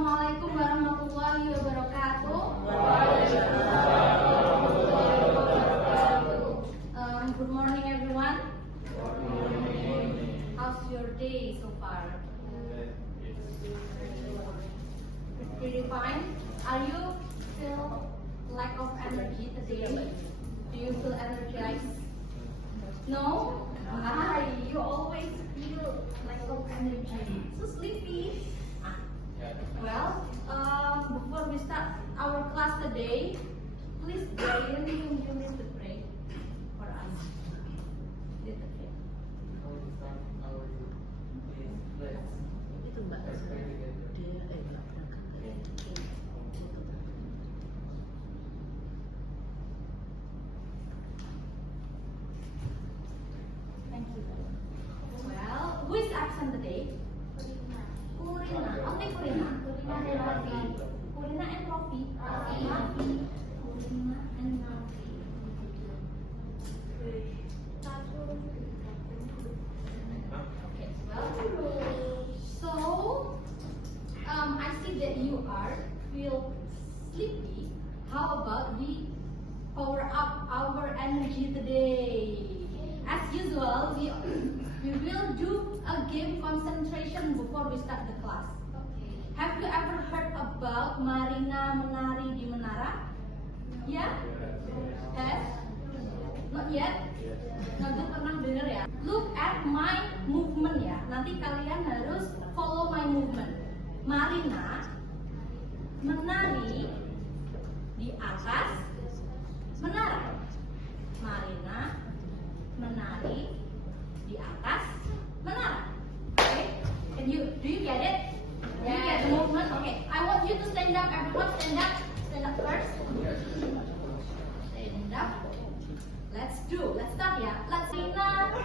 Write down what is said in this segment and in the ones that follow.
Assalamualaikum warahmatullahi wabarakatuh. Good morning, everyone. How's your day so far? Pretty fine. Are you still lack of energy today? Do you feel energized? No? You always feel lack of energy. So sleepy. Well, before we start our class today, please Brian, you need to pray for us. Itu Mbak. Thank you. Well, who is absent today? Purina. Okay, Purina. Purina and Rofi. Purina and Rofi. Okay, well, so I see that you feel sleepy. How about we power up our energy today? As usual, we will do a game concentration before we start the class. Okay. Have you ever heard about Marina menari di menara? Yeah? Has? Not yet? Nggak pernah dengar ya? Look at my movement ya. Nanti kalian harus follow my movement. Marina menari di atas menara. Marina menari di atas menara. Okay? Do you get it? Do you get the movement? Okay. I want you to stand up, everyone. Stand up. Stand up first. Stand up. Let's start ya. Marina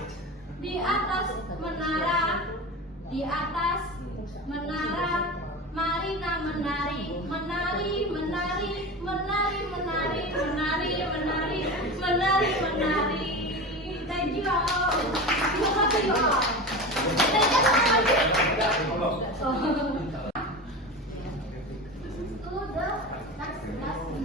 di atas menara. Di atas menara. Marina menari, menari, menari, menari, menari, menari, menari, menari, menari. Thank you all. Terima kasih all. To the next lesson.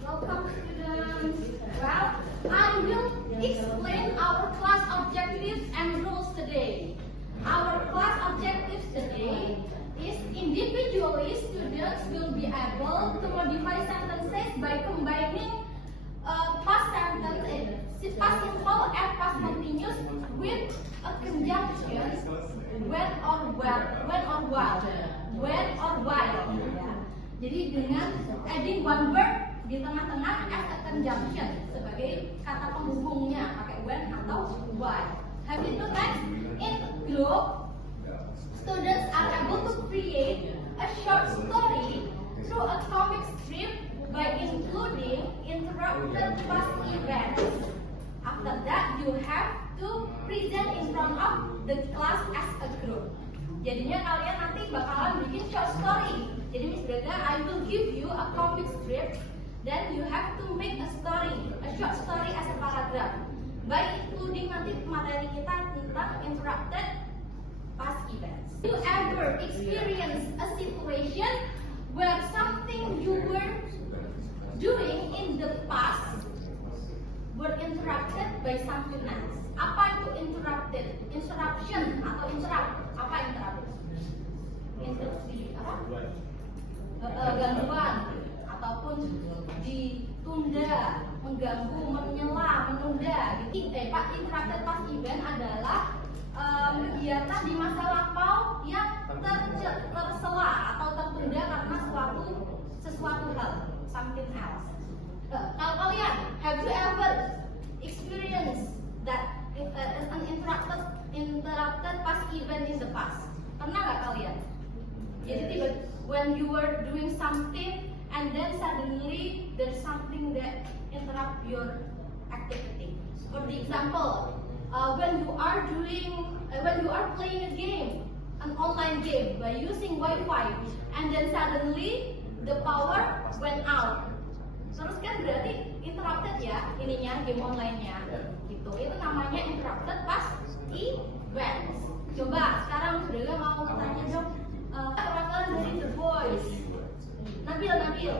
Welcome students. Well, I will explain our class objectives and rules today. Our class objectives today is individually students will be able to modify sentences by combining past sentence, past simple and past continuous with a conjunction when or while. Jadi dengan adding one word di tengah-tengah as a conjunction sebagai kata penghubungnya pakai when atau while. Habis itu next in group students are able to create a short story through a comic strip by including interrupted past events. After that, you have to present in front of the class as a group. Jadinya kalian nanti bakalan bikin short story. Jadi Miss Braga, I will give you a comic strip, then you have to make a short story as a paragraph. By including nanti materi kita tentang interrupted past events. You ever experience a situation where something you were doing in the past were interrupted by something else? Apa itu interrupted? Interruption atau interrupt? Apa interrupt? Interupsi apa? Gangguan ataupun ditunda, mengganggu, menyela, menunda. Pak, interrupted past event adalah kegiatan di masa lampau yang tersela atau tertunda karena sesuatu hal, something else. Kalau kalian, have you ever experienced that an interrupted past event in the past? Pernah nggak kalian? Jadi when you were doing something and then suddenly there's something that interrupt your activity. For the example, when you are playing a game, an online game by using Wi-Fi, and then suddenly the power went out. Terus kan berarti interrupted ya ininya game online-nya gitu. Itu namanya interrupted past events. Coba sekarang Braga mau tanya dong, perwakilan dari The Voice Nabil.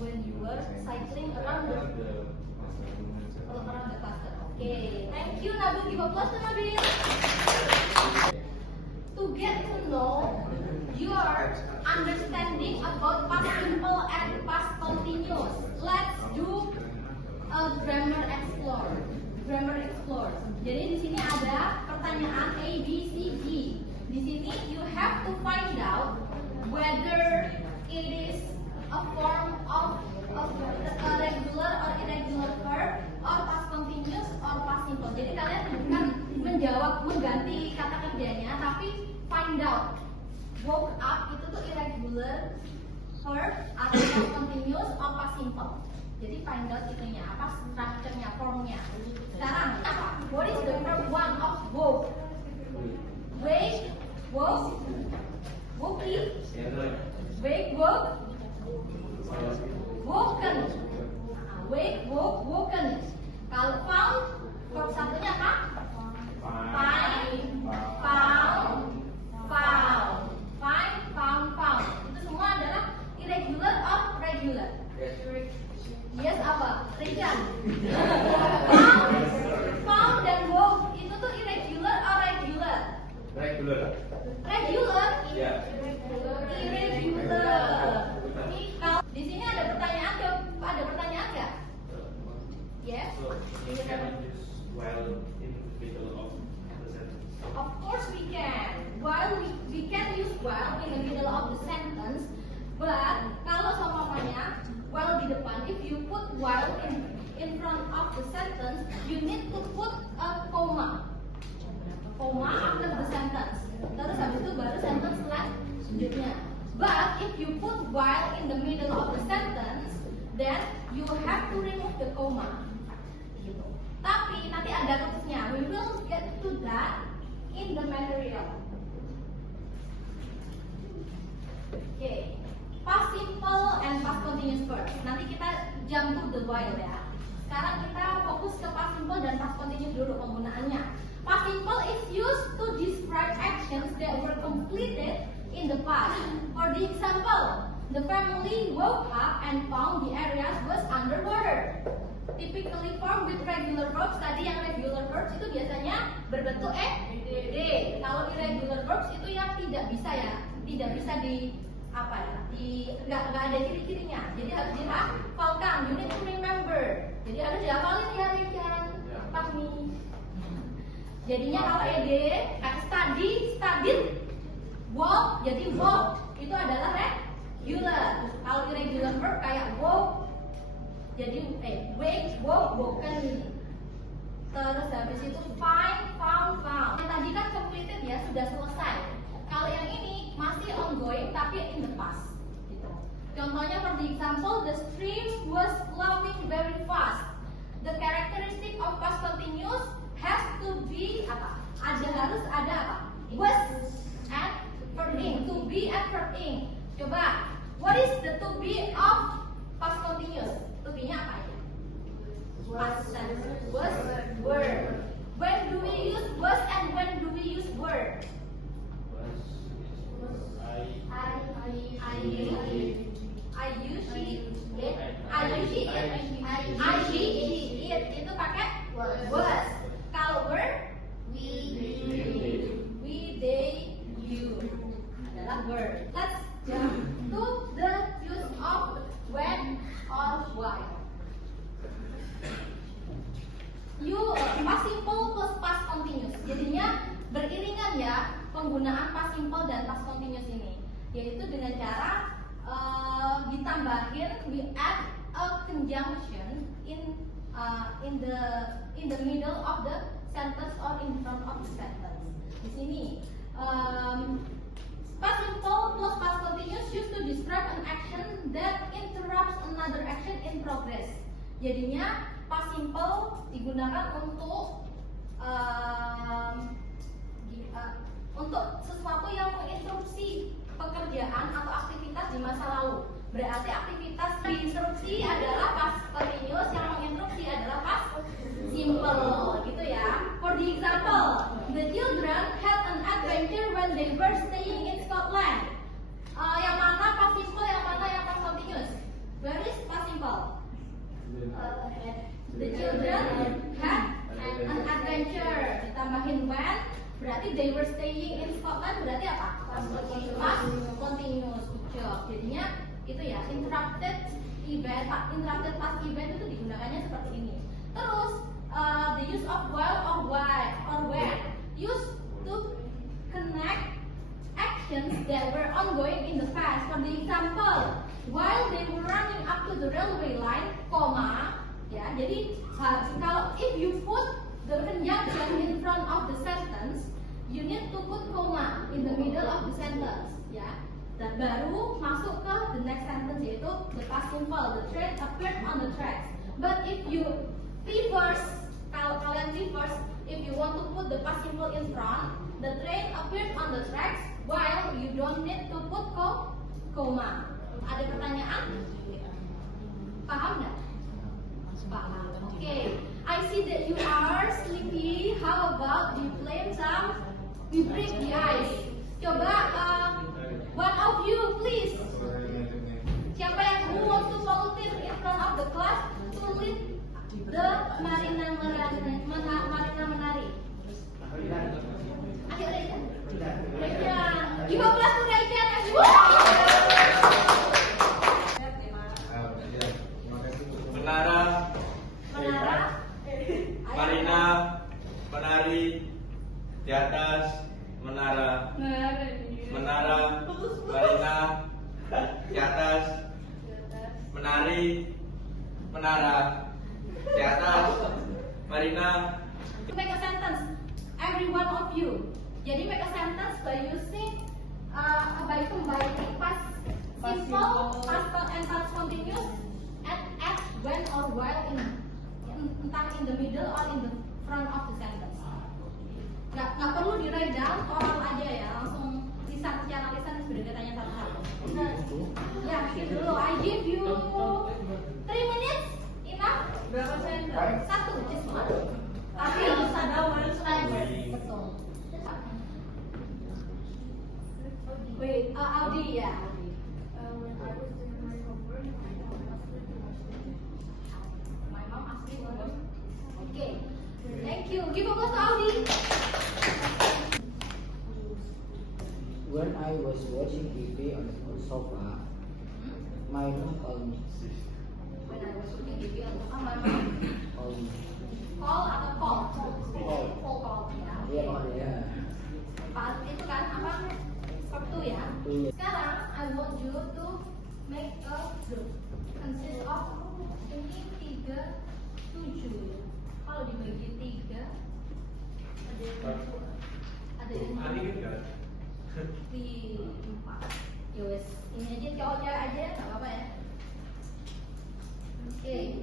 When you were cycling around the cluster. Okay, thank you Nabil. Give applause to Nabil. To get to know your understanding about past simple and past continuous, let's do a grammar explore. Grammar explore. Jadi di sini ada pertanyaan A, B, C, D. Di sini you have to find out whether it is a form of a regular or irregular verb or past continuous or past simple. Jadi kalian bukan menjawab mengganti kata kerjanya, tapi find out. Woke up itu tuh irregular verb atau past continuous or past simple. Jadi find out itunya apa, structure-nya, formnya. Sekarang apa? What is the verb one of woke? Wake, woke, wokey, wake, woke, woken. Wake, woke, woken. Kalau found, verb satunya apa? Find, found, found. Find, found, found. Itu semua adalah irregular or regular? Yes, apa? Rijan. Found dan woke itu tuh irregular or regular? Regular. Regular? Ya. Irregular. Kalau di sini ada pertanyaan, ada pertanyaan nggak? Yes. So we can use while in the middle of the sentence. Of course we can. While we can use while in the middle of the sentence, but kalau seumpamanya while di depan, if you put while in front of the sentence, you need to put a comma. Comma after the sentence. Terus habis itu baru sentence selanjutnya. But if you put while in the middle of the sentence, then you have to remove the comma. Gitu. Tapi nanti ada rules-nya. We will get to that in the material. Okay. Past simple and past continuous verbs. Nanti kita jump to the while ya. Sekarang kita fokus ke past simple dan past continuous dulu penggunaannya. Past simple is used to describe actions that were completed in the past. For the example, the family woke up and found the areas was underwater. Typically formed with regular verbs. Tadi yang regular verbs itu biasanya berbentuk ed. Kalau irregular verbs itu yang tidak bisa ya, tidak bisa di apa ya, nggak ada ciri-cirinya. Jadi harus dihafalkan. You need to remember. Jadi harus dihafalin ya Rican. Pahmi. Jadinya kalau ed kayak studied, walk, jadi walk itu adalah regular. Kalau irregular verb kayak woke, jadi wake, woke, woken. Terus habis itu find, found, found. Yang tadi kan completed ya, sudah selesai. Kalau yang ini masih ongoing tapi in the past. Gitu. Contohnya for the example, the stream was flowing very fast. The characteristic of past continuous has to be apa? Harus ada apa? Was and verb ing. To be and verb ing. Coba, what is the to be of past continuous? To be-nya apa ya? Past tense. Was, were. When do we use was and when do we use were? She, it itu pakai was. Kalau were, we, they, you adalah were. Let's jump to the use of when or why. Past simple plus past continuous. Jadinya beriringan ya penggunaan past simple dan past continuous ini, yaitu dengan cara ditambahin, we add a conjunction in the middle of the sentence or in front of the sentence. Di sini past simple plus past continuous used to describe an action that interrupts another action in progress. Jadinya past simple digunakan untuk sesuatu yang menginterupsi pekerjaan atau aktivitas di masa lalu. Berarti aktivitas diinstruksi adalah past continuous, yang menginstruksi adalah past simple, gitu ya. For the example, the children had an adventure when they were staying in Scotland. Yang mana past simple, yang mana yang past continuous? Where is past simple? The children had an adventure. Ditambahin when, berarti they were staying in Scotland, berarti apa? Past continuous. Job. Jadinya itu ya, interrupted event, interrupted past event itu digunakannya seperti ini. Terus the use of while or why or where used to connect actions that were ongoing in the past. For the example, while they were running up to the railway line, comma, ya. Jadi kalau if you put the conjunction in front of the sentence, you need to put comma in the middle of the sentence, ya. Dan baru masuk ke the next sentence, yaitu the past simple. The train appeared on the tracks. But if you reverse, kalau kalian reverse, if you want to put the past simple in front, the train appeared on the tracks, while you don't need to put comma. Ada pertanyaan? Paham nggak? Paham. Okay. I see that you are sleepy. How about you play some? We break the ice. Coba one of you please. Siapa yang who wants to volunteer in front of the class to lead the Marina menari? Ayo Reja. Give applause to Reja. Menara, Marina, menari di atas menara. Menara, Marina, di atas, menari, menara, di atas, Marina. Make a sentence, every one of you. Jadi make a sentence by using by combining past simple, past and past continuous at, when or while entah in the middle or in the front of the sentence. Nggak perlu di write down, oral aja ya, langsung lisan, secara lisan sudah ditanya satu-satu. Ya, mikir dulu. I give you 3 minutes, enough? Berapa sentence? 1, just 1. Tapi harus ada one sentence. Betul. Wait, Audi ya. My mom asked me homework. Okay, thank you. Give applause to Audi. When I was watching TV on the sofa, my mom called me. When I was watching TV on my mom. Called me. Call atau call? Call. Call ya. Iya, ya. Pas itu kan apa? Sabtu ya. Iya. Sekarang I want you to make a group consist of ini 3, 7. Kalau dibagi 3 ada yang di 4. Ya wes, ini aja cowoknya aja, nggak apa-apa ya. Oke.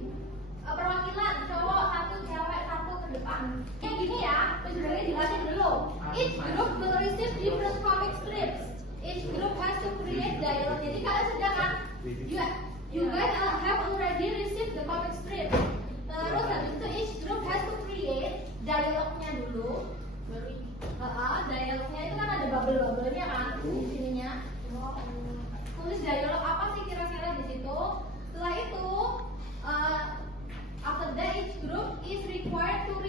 Perwakilan cowok 1, cewek 1 ke depan. Yang gini ya, penjelasannya jelasin dulu. Each group will receive different comic strips. Each group has to create dialogue. Jadi kalian sudah kan? You guys have already received the comic strip. Terus habis itu each group has to create dialognya dulu. Dialognya itu kan ada bubble-bubblenya kan? Sininya. Tulis dialog apa sih kira-kira di situ? Setelah itu, after that each group is required to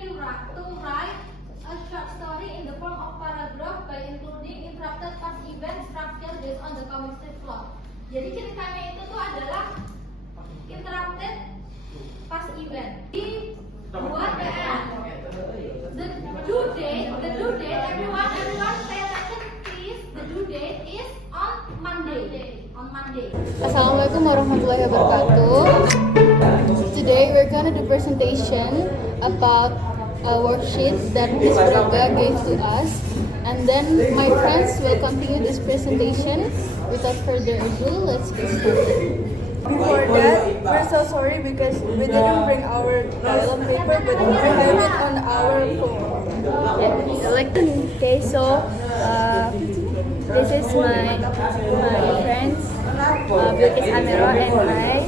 write a short story in the form of paragraph by including interrupted past event structure based on the comic strip plot. Jadi ceritanya itu tuh adalah interrupted past event. Dibuat the due date, everyone pay attention please. The due date is on Monday. Assalamualaikum warahmatullahi wabarakatuh. Today we're gonna do presentation about a worksheet that Ms. Braga gave to us, and then my friends will continue this presentation. Without further ado, let's get started. Before that, we're so sorry because we didn't bring our dialogue paper, but we have it on our phone. Okay, so this is my friends. Bilkis Amiro and I,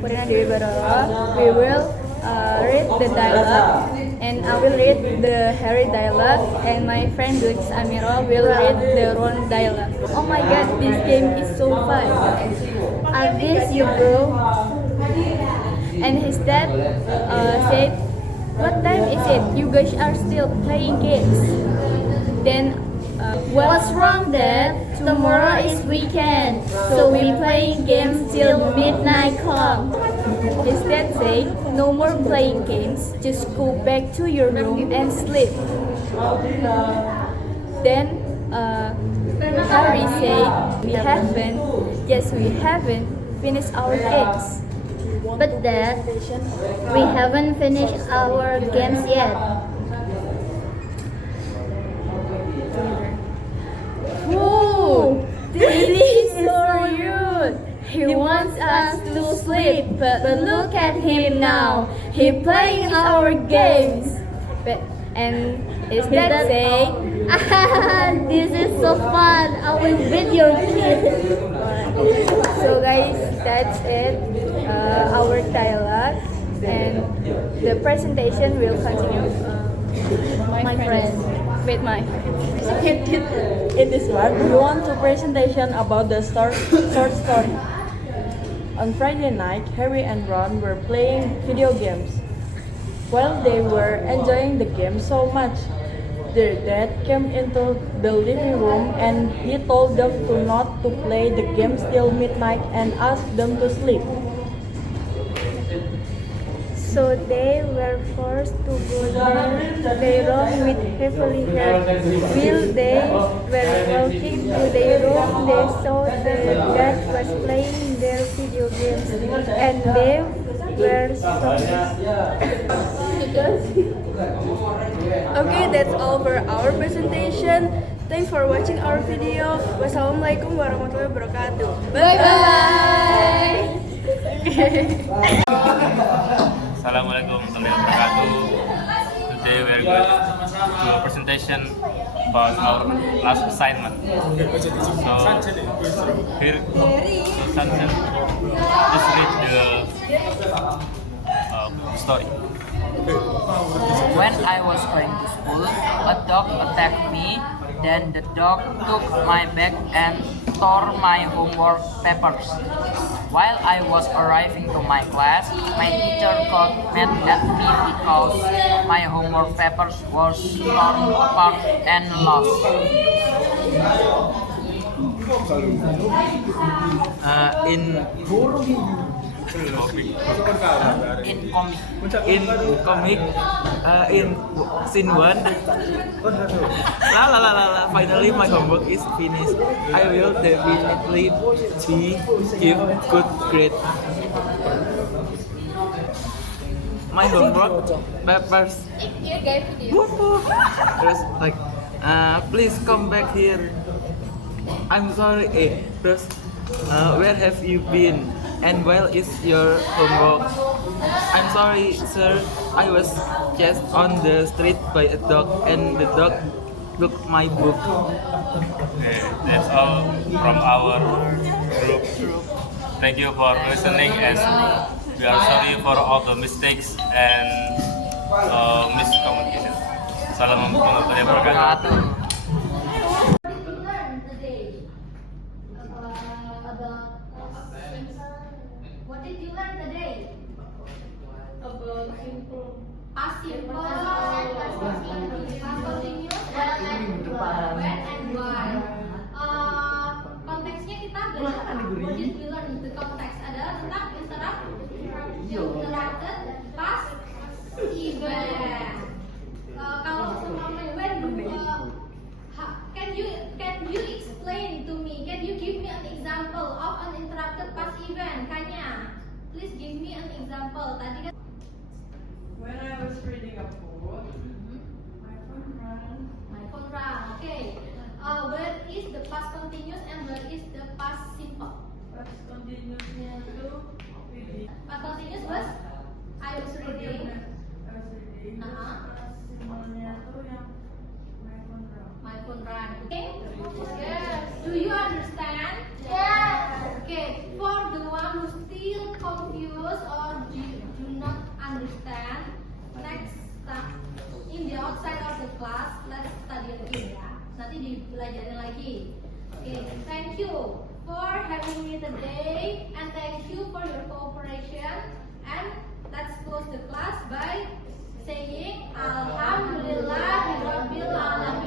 Purina Dewi Barolo, we will read the dialogue, and I will read the Harry dialogue, and my friend Bilkis Amiro will read the Ron dialogue. Oh my god, this game is so fun! I miss you, bro. And his dad said, "What time is it? You guys are still playing games." Then, what's wrong, Dad? Tomorrow is weekend, so we playing games till midnight come. His dad said, "No more playing games. Just go back to your room and sleep." Then Harry said, "We haven't. Yes, we haven't finished our games." But Dad, we haven't finished our games yet. Whoa! This is so rude! He wants us to sleep, but look at him now. He playing our games. And his dad say, This is so fun. I will beat your kid. so guys, that's it. Our dialogue, and the presentation will continue. My friend. With my In this part, we want to presentation about the short story. On Friday night, Harry and Ron were playing video games. While they were enjoying the game so much, their dad came into the living room and he told them not to play the games till midnight and asked them to sleep. So they were forced to go their room with heavily hurt. While they were walking to their room, they saw their dad was playing their video games, and they were shocked. Okay, that's all for our presentation. Thanks for watching our video. Wassalamualaikum warahmatullahi wabarakatuh. Bye bye. Assalamualaikum warahmatullahi wabarakatuh. Today we are going to do a presentation about our last assignment. So here, Sansan, just read the story. When I was going to school, a dog attacked me. Then the dog took my bag and tore my homework papers. While I was arriving to my class, my teacher got mad at me because my homework papers was torn apart and lost. In scene 1, finally my homework is finished. I will definitely give good grade. My homework papers. Terus like, please come back here. I'm sorry. Terus, where have you been? And where is your homework? I'm sorry, sir. I was chased on the street by a dog, and the dog took my book. Okay, that's all from our group. Thank you for listening, and we are sorry for all the mistakes and miscommunication. Assalamualaikum warahmatullahi wabarakatuh. What did you learn today? About simple. Past simple, past continuous, when and why. Konteksnya kita belajar. What did we learn? The context adalah tentang interrupted past event. Kalau seumpama when, can you explain to me? Can you give me an example of an interrupted past event? Kanya, please give me an example. Tadi kan. When I was reading a book, my phone rang. My phone rang. Okay. Where is the past continuous and where is the past simple? Past continuousnya itu reading. Past continuous was I was reading. I was reading. Past simple-nya itu yang my phone rang. My phone rang. Okay. Yes. Do you understand? Yes. Okay. For pasti dipelajarin lagi. Oke, thank you for having me today and thank you for your cooperation. And let's close the class by saying Alhamdulillahirabbil alamin.